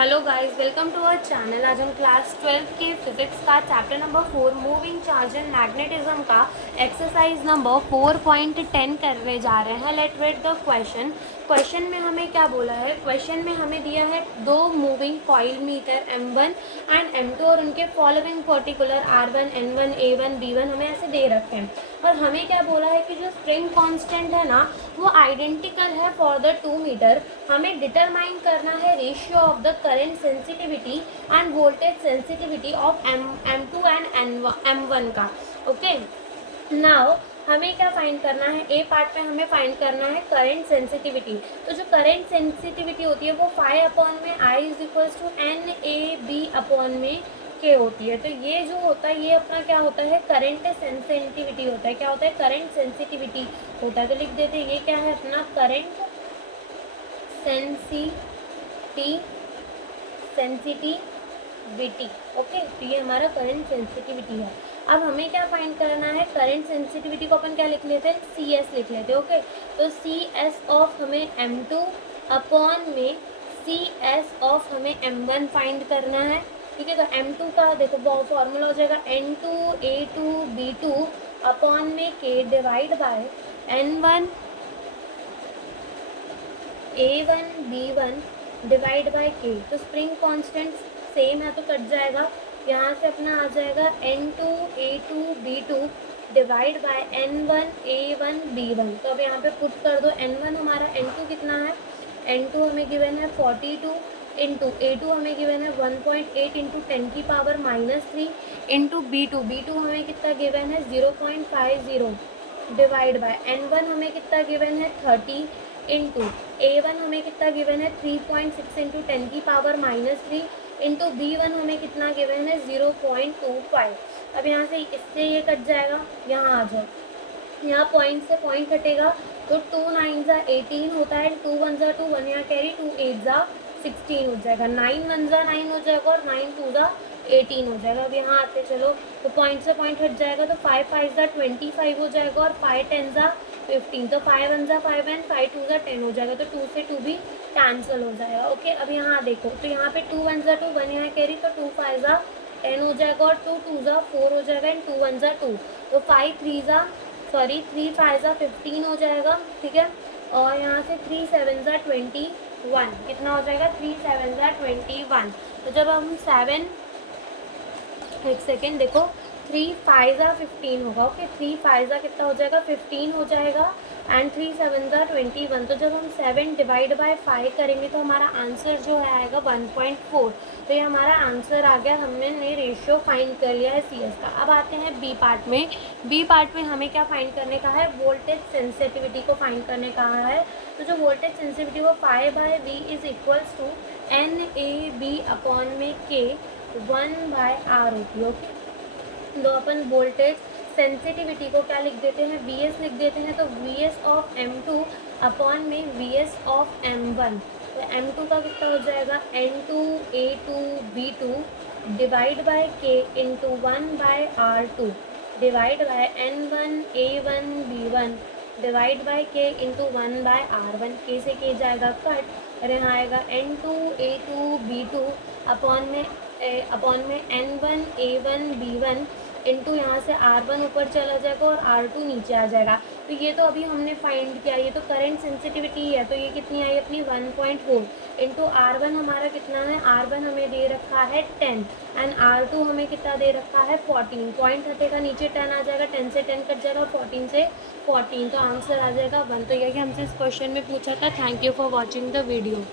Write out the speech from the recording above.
Hello guys, welcome to our channel. आज हम class 12 के फिजिक्स का chapter number 4 moving charge and magnetism का एक्सरसाइज नंबर 4.10 करने जा रहे हैं। लेट रीड द क्वेश्चन में हमें क्या बोला है। क्वेश्चन में हमें दिया है दो moving coil metre M1 and M2 और उनके following particular R1, N1, A1, B1 हमें ऐसे दे रखे हैं। और हमें क्या बोला है कि जो स्प्रिंग कांस्टेंट है ना वो आइडेंटिकल है फॉर द 2 मीटर। हमें डिटरमाइन करना है ratio of the current sensitivity end voltage sensitivity of M2 and M1 का। ओके, नाउ हमें क्या फाइंड करना है। ए पार्ट में हमें फाइंड करना है करंट सेंसिटिविटी। तो जो करंट सेंसिटिविटी होती है वो फाई अपॉन में I is equals to NAB upon में के होती है। तो ये जो होता है ये अपना क्या होता है, करंट सेंसिटिविटी होता है। क्या होता है, करंट सेंसिटिविटी होता है। तो लिख देते हैं ये क्या है अपना करंट सेंसिटिविटी। ओके, तो ये हमारा करंट सेंसिटिविटी है। अब हमें क्या फाइंड करना है, करंट सेंसिटिविटी को अपन क्या लिख लेते हैं, CS लिख लेते हैं। ओके, तो CS ऑफ हमें M2 अपॉन में CS ऑफ हमें M1 फाइंड करना है। ठीक है, तो M2 का देखो फॉर्मूला हो जाएगा N2A2B2 अपॉन में K divide by N1 A1 B1 divide by K। तो स्प्रिंग कांस्टेंट सेम है तो कट जाएगा। यहाँ से अपना आ जाएगा N2A2B2 divide by N1 A1 B1। तो अब यहाँ पे पुट कर दो। N1 हमारा N2 कितना है, N2 हमें गिवन है 42 इंटू A2 हमें गिवन है 1.8 इंटू 10 की पावर -3 इंटू B2 हमें कितना गिवन है 0.50 डिवाइड बाय N1 हमें कितना गिवन है 30 इंटू A1 हमें कितना गिवन है 3.6 इंटू 10 की पावर -3 इंटू B1 हमें कितना गिवन है 0.25। अब यहाँ से इससे ये कट जाएगा, यहाँ आ जाओ, यहाँ पॉइंट से पॉइंट कटेगा तो 2 9 जा 18 होता है, 2 1 जा 2 1 यहाँ कैरी 2 8 जा 16 हो जाएगा, 9 1 जा 9 हो जाएगा और 9 2 जा 18 हो जाएगा। अब यहाँ आते चलो तो पॉइंट से पॉइंट हट जाएगा तो 5 5 जा 25 हो जाएगा और 5 10 जा 15। तो 5 1 जा 5 एंड 5 2 जा 10 हो जाएगा। तो 2 से 2 भी कैंसिल हो जाएगा। ओके, अब यहाँ देखो तो यहाँ पे 2 1 जा 2 1 यहाँ कैरी तो 2 5 जा 10 हो जाएगा और 2 2 जा 4 हो जाएगा एंड 2 1 जा 2। तो 3 5 जा 15 हो जाएगा। ठीक है, और यहाँ से 3 7 जा 21 कितना हो जाएगा, 3 7 जा 21। तो जब हम 7 एक सेकेंड देखो 3 5 जा 15 होगा। ओके, 3 5 जा कितना हो जाएगा 15 हो जाएगा एंड 3 7 जा 21। तो जब हम 7 डिवाइड बाय 5 करेंगे तो हमारा आंसर जो है आएगा 1.4। तो ये हमारा आंसर आ गया। हमने रेशियो फाइंड कर लिया है CS का। अब आते हैं बी पार्ट में। बी पार्ट में हमें क्या फाइंड करने का है, वोल्टेज सेंसिटिविटी को फाइंड करने का है। तो जो वोल्टेज सेंसिटिविटी वो phi by V is equals to NAB upon में K 1/R होती है। ओके, तो अपन वोल्टेज सेंसिटिविटी को क्या लिख देते हैं, VS लिख देते हैं। तो VS ऑफ M2 अपॉन में VS ऑफ M1। तो M2 का कितना हो जाएगा N2A2B2 divide by K into 1/R2 divide by N1A1B1 divide by K into 1/R1। K से K जाएगा कट और यहाँ आएगा N2A2B2 अपॉन में N1A1B1 इंटू यहाँ से R1 ऊपर चला जाएगा और R2 नीचे आ जाएगा। तो ये तो अभी हमने फाइंड किया, ये तो करंट सेंसिटिविटी है। तो ये कितनी आई अपनी 1.4 इंटू R1 हमारा कितना है, R1 हमें दे रखा है 10 एंड R2 हमें कितना दे रखा है 14। पॉइंट हटेगा नीचे 10 आ जाएगा, 10 से 10 कट जाएगा, 14 से 14। तो आंसर आ जाएगा 1। तो यही हमसे इस क्वेश्चन में पूछा था। Thank you for watching the video.